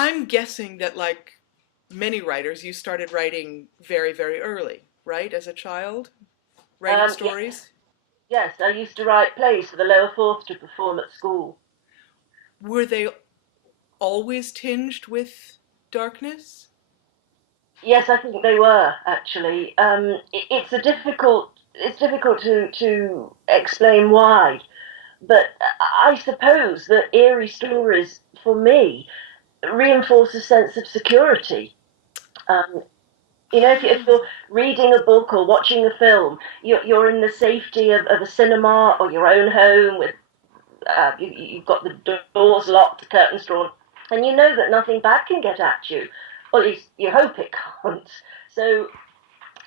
I'm guessing that, like many writers, you started writing very, very early, right? As a child, writing Yes, stories. yes, I used to write plays for the lower fourth to perform at school. Were they always tinged with darkness? Yes, I think they were actually. It's difficult to explain why, but I suppose that eerie stories for me reinforce a sense of security. Um, if Ah, you're reading a book or watching a film, you're in the safety of a cinema or your own home with you've got the doors locked, the curtains drawn, and you know that nothing bad can get at you. Or at least you hope it can't. So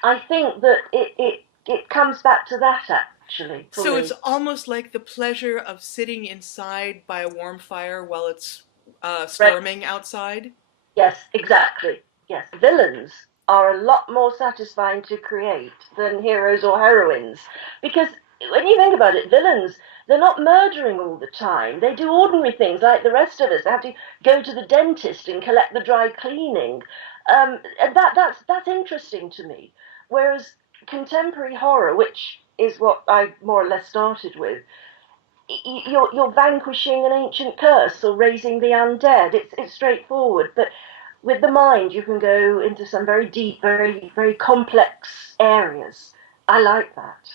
I think that it comes back to that actually for so it's me. almost like the pleasure of sitting inside by a warm fire while it's Right? storming outside. Yes, exactly. Yes, villains are a lot more satisfying to create than heroes or heroines because when you think about it, villains they're not murdering all the time. They do ordinary things like the rest of us. They have to go to the dentist and collect the dry cleaning. And that's interesting to me. Whereas contemporary horror, which is what I more or less started with, you're vanquishing an ancient curse or raising the undead. It's straightforward, but with the mind, you can go into some very deep, very complex areas. I like that.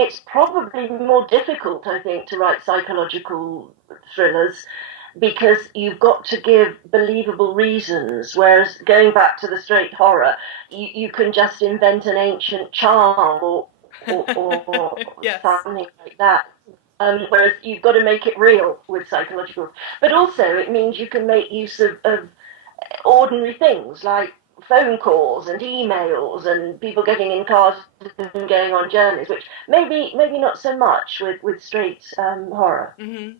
It's probably more difficult, I think, to write psychological thrillers because you've got to give believable reasons. Whereas going back to the straight horror, you can just invent an ancient charm or Yes. something like that. Whereas you've got to make it real with psychological. But also, it means you can make use of ordinary things like phone calls and emails and people getting in cars and going on journeys, which maybe not so much with straight horror. Hmm.